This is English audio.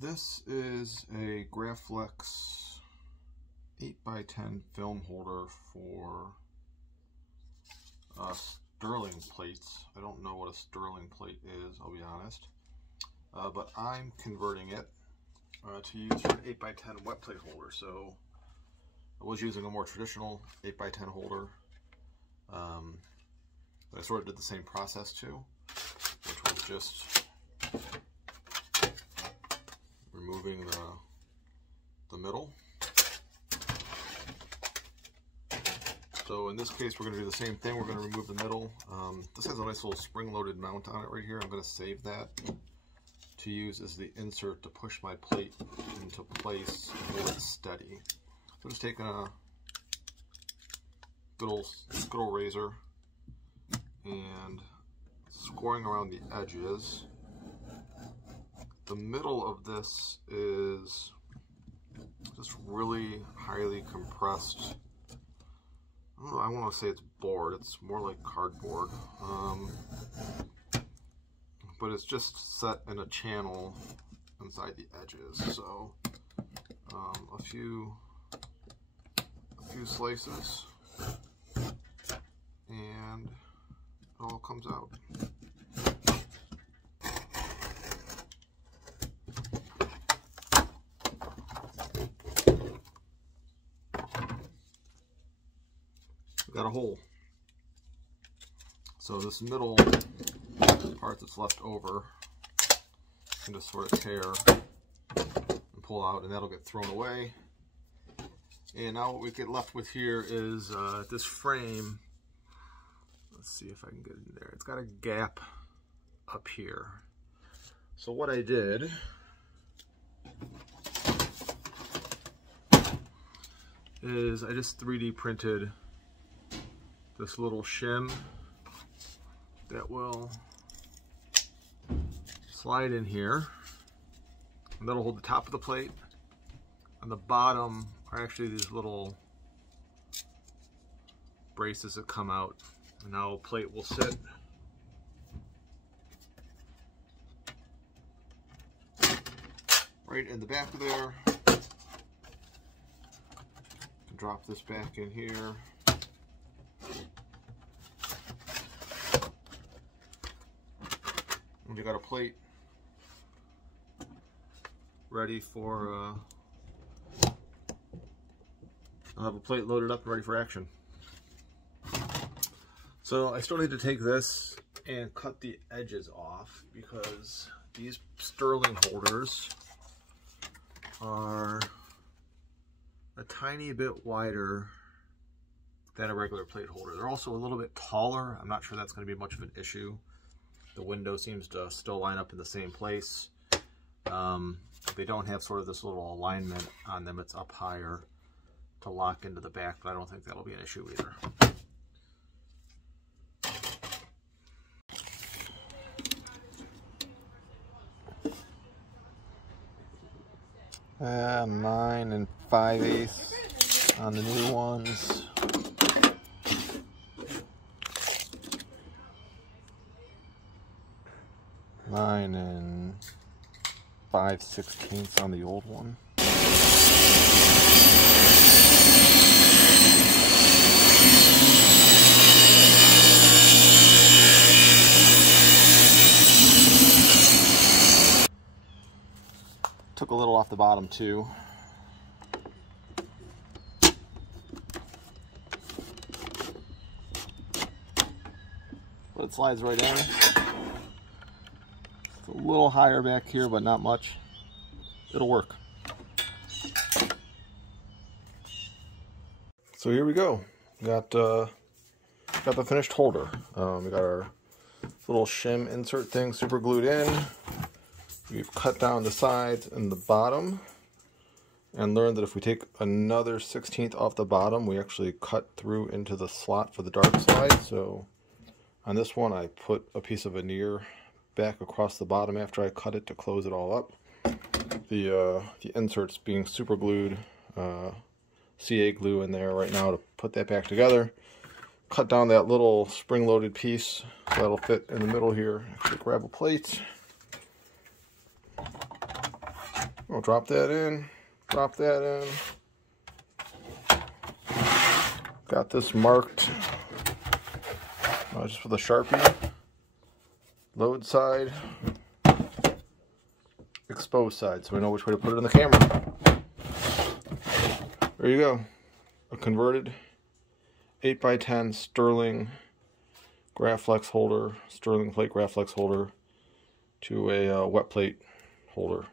This is a Graflex 8x10 film holder for sterling plates. I don't know what a sterling plate is, I'll be honest. But I'm converting it to use for an 8x10 wet plate holder. So I was using a more traditional 8x10 holder. But I sort of did the same process too, which was just removing the middle. So in this case, we're going to do the same thing. We're going to remove the middle. This has a nice little spring-loaded mount on it right here. I'm going to save that to use as the insert to push my plate into place and hold it steady. So just taking a good old razor and scoring around the edges. The middle of this is just really highly compressed. I don't know, I want to say it's board. It's more like cardboard. But it's just set in a channel inside the edges. So a few slices and it all comes out. Got a hole. So this middle part that's left over, you can just sort of tear and pull out, and that'll get thrown away. And now what we get left with here is this frame. Let's see if I can get it in there. It's got a gap up here. So what I did is I just 3D printed this little shim that will slide in here, and that'll hold the top of the plate. On the bottom are actually these little braces that come out, and now a plate will sit right in the back of there. Drop this back in here. And you got a plate ready for, I'll have a plate loaded up and ready for action. So I still need to take this and cut the edges off because these sterling holders are a tiny bit wider than a regular plate holder. They're also a little bit taller. I'm not sure that's going to be much of an issue. The window seems to still line up in the same place. They don't have sort of this little alignment on them. It's up higher to lock into the back, but I don't think that'll be an issue either. 9 5/8 on the new ones. Nine 5/16 on the old one. Took a little off the bottom too. But it slides right in. A little higher back here, but not much. It'll work. So here we go. Got the finished holder. We got our little shim insert thing super glued in. We've cut down the sides and the bottom, and learned that if we take another 1/16 off the bottom, we actually cut through into the slot for the dark slide. So on this one, I put a piece of veneer back across the bottom after I cut it to close it all up. The inserts being super glued, CA glue in there right now to put that back together. Cut down that little spring-loaded piece so that'll fit in the middle here. Actually grab a plate. We'll drop that in, drop that in. Got this marked just with a Sharpie. Load side, exposed side, so we know which way to put it in the camera. There you go. A converted 8x10 sterling Graflex holder, sterling plate Graflex holder to a wet plate holder.